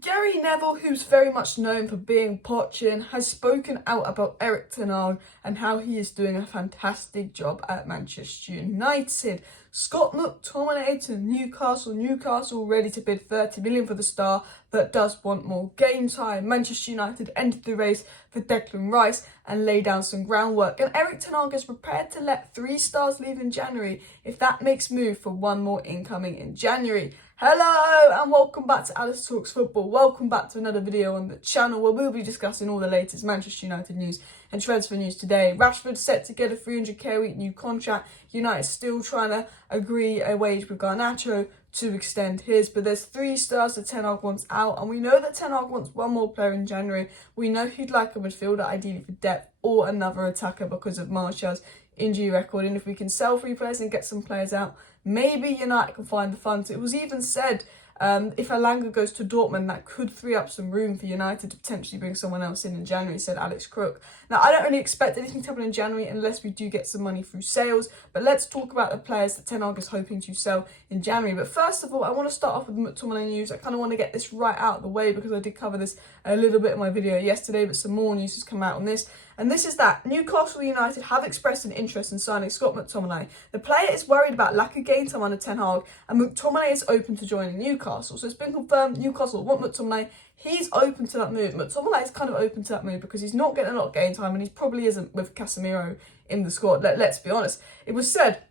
Gary Neville, who's very much known for being poaching, has spoken out about Erik and how he is doing a fantastic job at Manchester United. Scott McTominay to Newcastle ready to bid 30 million for the star that does want more game time. Manchester United entered the race for Declan Rice and lay down some groundwork. And Erik is prepared to let 3 stars leave in January if that makes move for one more incoming in January. Hello and welcome back to Alice Talks Football. Welcome back to another video on the channel where we'll be discussing all the latest Manchester United news and transfer news today. Rashford set to get a 300k a week new contract. United still trying to agree a wage with Garnacho to extend his, but there's 3 stars that Ten Hag wants out, and we know that Ten Hag wants one more player in January. We know he'd like a midfielder, ideally for depth, or another attacker because of Martial's injury record, and if we can sell 3 players and get some players out, maybe United can find the funds. It was even said if Elanga goes to Dortmund, that could free up some room for United to potentially bring someone else in January, said Alex Crook. Now, I don't really expect anything to happen in January unless we do get some money through sales, but let's talk about the players that Ten Hag is hoping to sell in January. But first of all, I want to start off with McTominay news. I kind of want to get this right out of the way because I did cover this a little bit in my video yesterday, but some more news has come out on this. And this is that Newcastle United have expressed an interest in signing Scott McTominay. The player is worried about lack of game time under Ten Hag, and McTominay is open to joining Newcastle. So it's been confirmed Newcastle want McTominay. He's open to that move. McTominay is kind of open to that move because he's not getting a lot of game time, and he probably isn't with Casemiro in the squad. Let's be honest. It was said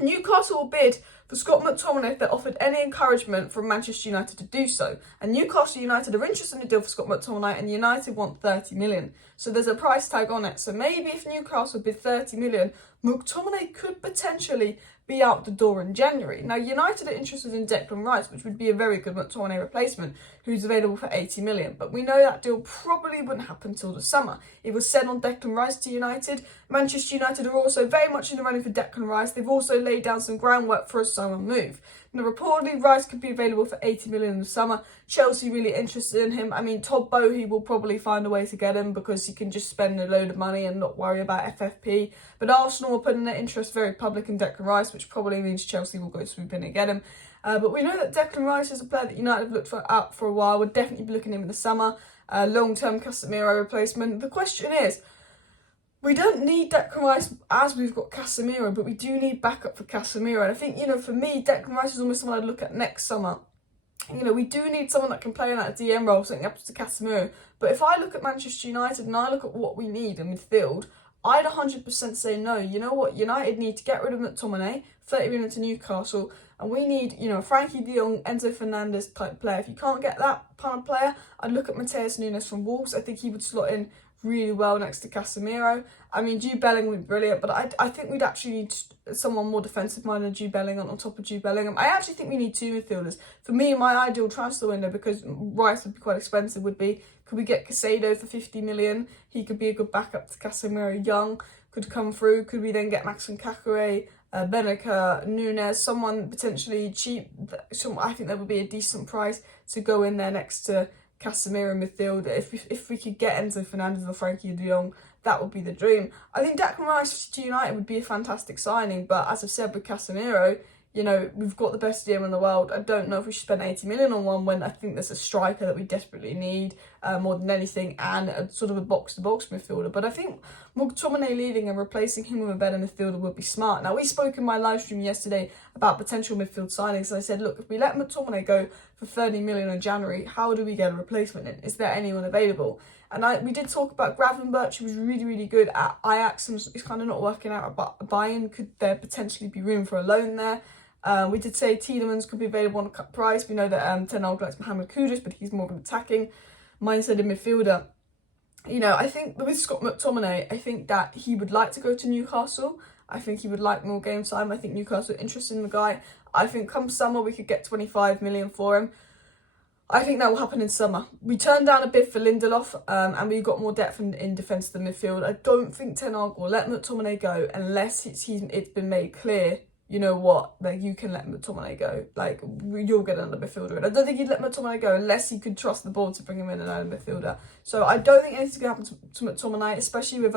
Newcastle will bid for Scott McTominay if they're offered any encouragement from Manchester United to do so. And Newcastle United are interested in the deal for Scott McTominay, and United want 30 million. So there's a price tag on it. So maybe if Newcastle bid 30 million, McTominay could potentially be out the door in January. Now, United are interested in Declan Rice, which would be a very good McTominay replacement, who's available for 80 million. But we know that deal probably wouldn't happen till the summer. It was said on Declan Rice to United. Manchester United are also very much in the running for Declan Rice. They've also laid down some groundwork for a summer move. Now, reportedly, Rice could be available for 80 million in the summer. Chelsea really interested in him. I mean, Todd Boehly will probably find a way to get him because he can just spend a load of money and not worry about FFP. But Arsenal are putting their interest very public in Declan Rice, which probably means Chelsea will go swoop in and get him. But we know that Declan Rice is a player that United have looked out for a while. We'll definitely be looking at him in the summer. Long-term Casemiro replacement. The question is, we don't need Declan Rice as we've got Casemiro, but we do need backup for Casemiro. And I think, for me, Declan Rice is almost someone I'd look at next summer. We do need someone that can play in that DM role, something up to Casemiro. But if I look at Manchester United and I look at what we need in midfield, I'd 100% say no. You know what? United need to get rid of McTominay, 30 million to Newcastle, and we need, Frankie de Jong, Enzo Fernandez type player. If you can't get that kind of player, I'd look at Matheus Nunes from Wolves. I think he would slot in really well next to Casemiro. I mean, Jude Bellingham would be brilliant, but I think we'd actually need someone more defensive-minded than Jude Bellingham on top of Jude Bellingham. I actually think we need 2 midfielders. For me, my ideal transfer window, because Rice would be quite expensive, would be, could we get Casado for 50 million? He could be a good backup to Casemiro. Young could come through. Could we then get Maxim Kakare, Benacer, Nunes, someone potentially cheap? I think that would be a decent price to go in there next to Casemiro midfield. If we could get Enzo Fernandez or Frankie de Jong, that would be the dream. I think Declan Rice to United would be a fantastic signing, but as I've said with Casemiro, we've got the best DM in the world. I don't know if we should spend 80 million on one when I think there's a striker that we desperately need more than anything, and a sort of a box-to-box midfielder. But I think McTominay leaving and replacing him with a better midfielder would be smart. Now, we spoke in my live stream yesterday about potential midfield signings, and I said, look, if we let McTominay go for 30 million in January, how do we get a replacement in? Is there anyone available? And we did talk about Gravenberch, who was really, really good at Ajax and is kind of not working out at Bayern. Could there potentially be room for a loan there? We did say Tielemans could be available on a cut price. We know that Ten Hag likes Mohamed Kudus, but he's more of an attacking mindset in midfielder. I think with Scott McTominay, I think that he would like to go to Newcastle. I think he would like more game time. I think Newcastle are interested in the guy. I think come summer we could get 25 million for him. I think that will happen in summer. We turned down a bid for Lindelof, and we got more depth in defence than midfield. I don't think Ten Hag will let McTominay go unless it's been made clear, you can let McTominay go. You'll get another midfielder. And I don't think he'd let McTominay go unless he could trust the board to bring him in another midfielder. So I don't think anything's going to happen to McTominay, especially with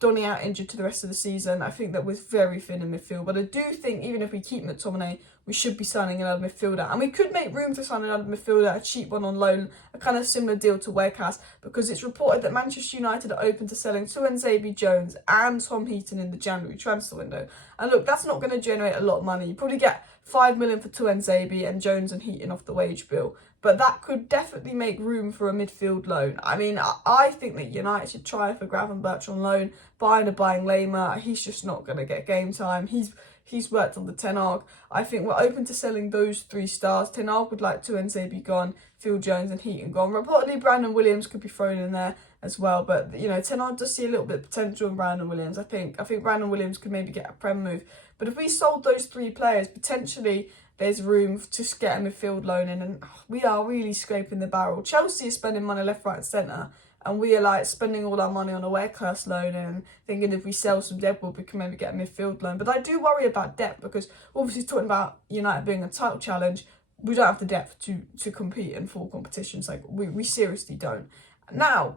Donny out injured to the rest of the season. I think that we're very thin in midfield. But I do think even if we keep McTominay, we should be signing another midfielder. And we could make room to sign another midfielder, a cheap one on loan, a kind of similar deal to Weghorst, because it's reported that Manchester United are open to selling Tuanzebe Jones and Tom Heaton in the January transfer window. And look, that's not going to generate a lot of money. You probably get 5 million for Tuanzebe and Jones and Heaton off the wage bill. But that could definitely make room for a midfield loan. I mean, I think that United should try for Gravenberch on loan, buying Lema. He's just not going to get game time. He's worked on the Ten Hag. I think we're open to selling those 3 stars. Ten Hag would like Tuanzebe gone, Phil Jones and Heaton gone. Reportedly, Brandon Williams could be thrown in there as well. But, you know, Ten Hag does see a little bit of potential in Brandon Williams. I think Brandon Williams could maybe get a Prem move. But if we sold those 3 players, potentially there's room to get a midfield loan in, and we are really scraping the barrel. Chelsea is spending money left, right and centre, and we are like spending all our money on a Weghorst loan and thinking if we sell some Deadwood we can maybe get a midfield loan. But I do worry about depth, because obviously talking about United being a title challenge, we don't have the depth to compete in full competitions. Like we seriously don't. Now,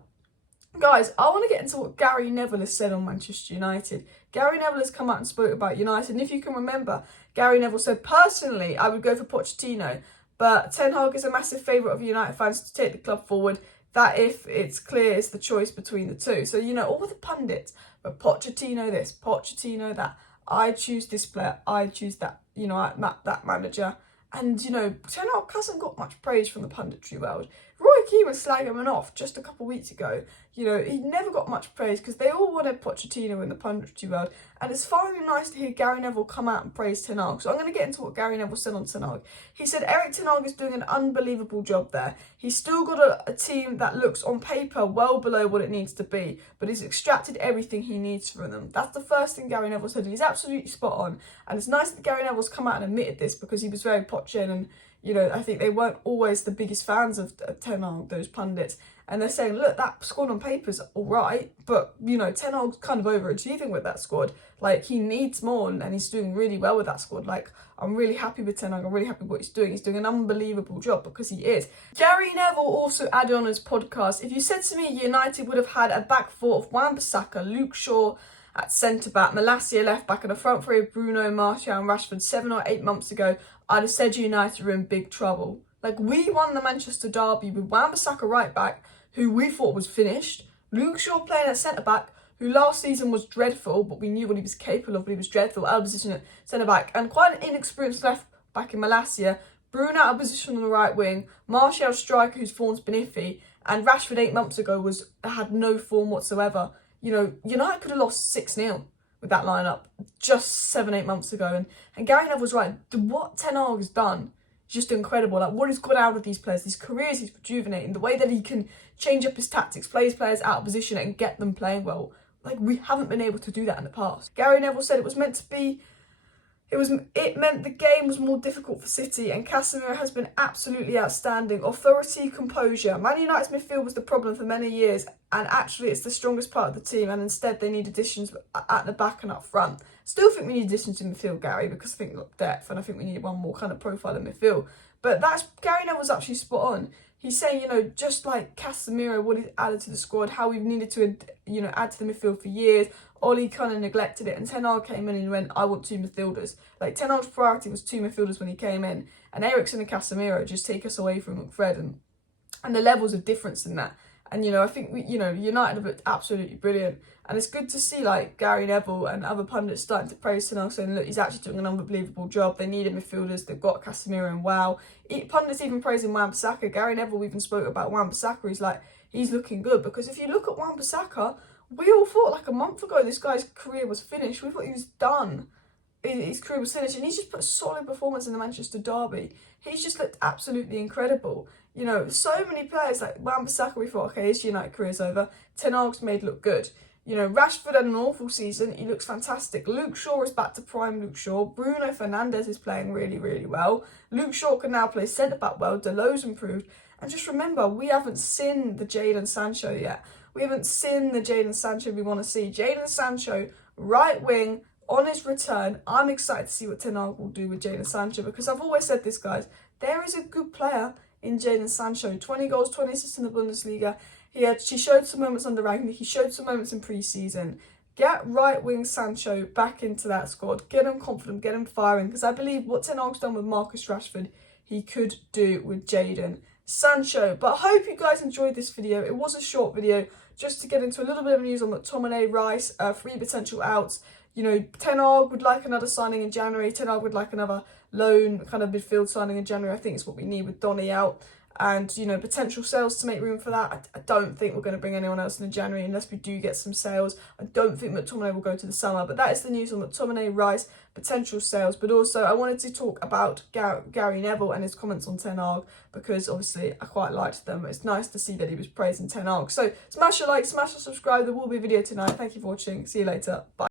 guys, I want to get into what Gary Neville has said on Manchester United. Gary Neville has come out and spoke about United, and if you can remember, Gary Neville said, personally, I would go for Pochettino, but Ten Hag is a massive favourite of United fans to take the club forward, that if it's clear it's the choice between the two. So, you know, all the pundits, but Pochettino this, Pochettino that, I choose this player, I choose that, you know, that manager. And, you know, Ten Hag hasn't got much praise from the punditry world. Roy Keane was slagging him off just a couple of weeks ago. You know, he never got much praise because they all wanted Pochettino in the punditry world. And it's finally nice to hear Gary Neville come out and praise Ten Hag. So I'm going to get into what Gary Neville said on Ten Hag. He said Erik Ten Hag is doing an unbelievable job there. He's still got a team that looks on paper well below what it needs to be, but he's extracted everything he needs from them. That's the first thing Gary Neville said, and he's absolutely spot on. And it's nice that Gary Neville's come out and admitted this, because he was very Poch in, and you know, I think they weren't always the biggest fans of Ten Hag, those pundits. And they're saying, look, that squad on paper's all right, but, you know, Ten Hag's kind of overachieving with that squad. Like, he needs more, and he's doing really well with that squad. Like, I'm really happy with Ten Hag. I'm really happy with what he's doing. He's doing an unbelievable job, because he is. Gary Neville also added on his podcast, if you said to me United would have had a back four of Wan-Bissaka, Luke Shaw at centre-back, Malacia left-back, and a front three of Bruno, Martial and Rashford 7 or 8 months ago, I'd have said United were in big trouble. Like, we won the Manchester derby with Wan-Bissaka right-back, who we thought was finished, Luke Shaw playing at centre-back, who last season was dreadful, but we knew what he was capable of, but he was dreadful, out of position at centre-back, and quite an inexperienced left-back in Malacia, Bruno out of position on the right wing, Martial striker whose form's been iffy, and Rashford 8 months ago had no form whatsoever. You know, United could have lost 6-0 with that lineup just 7-8 months ago. And Gary Neville was right. What Ten Hag has done is just incredible. Like, what he's got out of these players, these careers he's rejuvenating, the way that he can change up his tactics, play his players out of position and get them playing well. Like, we haven't been able to do that in the past. Gary Neville said it was meant to be, it meant the game was more difficult for City, and Casemiro has been absolutely outstanding. Authority, composure. Man United's midfield was the problem for many years, and actually it's the strongest part of the team, and instead they need additions at the back and up front. Still think we need additions in midfield, Gary, because I think look, depth, and I think we need one more kind of profile in midfield. But Gary Neville's actually spot on. He's saying, you know, just like Casemiro, what he's added to the squad, how we've needed to, you know, add to the midfield for years. Ollie kind of neglected it, and Ten Hag came in and went, I want 2 midfielders. Like, Ten Hag's priority was 2 midfielders when he came in, and Eriksen and Casemiro just take us away from McFred, and the levels of difference in that. And, you know, I think, United have looked absolutely brilliant. And it's good to see, like, Gary Neville and other pundits starting to praise Ten Hag, saying, look, he's actually doing an unbelievable job. They needed midfielders. They've got Casemiro and wow. Pundits even praising Wan-Bissaka. Gary Neville even spoke about Wan-Bissaka. He's like, he's looking good. Because if you look at Wan-Bissaka, we all thought, like, a month ago, this guy's career was finished. We thought he was done. His career was finished. And he's just put a solid performance in the Manchester derby. He's just looked absolutely incredible. You know, so many players, like Wan-Bissaka, we thought, okay, his United career's over. Ten Hag's made look good. You know, Rashford had an awful season. He looks fantastic. Luke Shaw is back to prime Luke Shaw. Bruno Fernandes is playing really, really well. Luke Shaw can now play centre-back well. Delo's improved. And just remember, we haven't seen the Jadon Sancho yet. We haven't seen the Jadon Sancho we want to see. Jadon Sancho, right wing, on his return. I'm excited to see what Ten Hag will do with Jadon Sancho, because I've always said this, guys. There is a good player in Jadon Sancho. 20 goals, 20 assists in the Bundesliga. He showed some moments under Rangnick. He showed some moments in pre-season. get right wing Sancho back into that squad, get him confident, get him firing, because I believe what Ten Hag's done with Marcus Rashford, he could do with Jadon Sancho. But I hope you guys enjoyed this video. It was a short video just to get into a little bit of news on McTominay, Rice, 3 potential outs. You know, Ten Hag would like another signing in January. Ten Hag would like another loan kind of midfield signing in January. I think it's what we need with Donny out. And, you know, potential sales to make room for that. I don't think we're going to bring anyone else in January unless we do get some sales. I don't think McTominay will go to the summer. But that is the news on McTominay, Rice, potential sales. But also, I wanted to talk about Gary Neville and his comments on Ten Hag, because obviously I quite liked them. It's nice to see that he was praising Ten Hag. So smash a like, smash a subscribe. There will be a video tonight. Thank you for watching. See you later. Bye.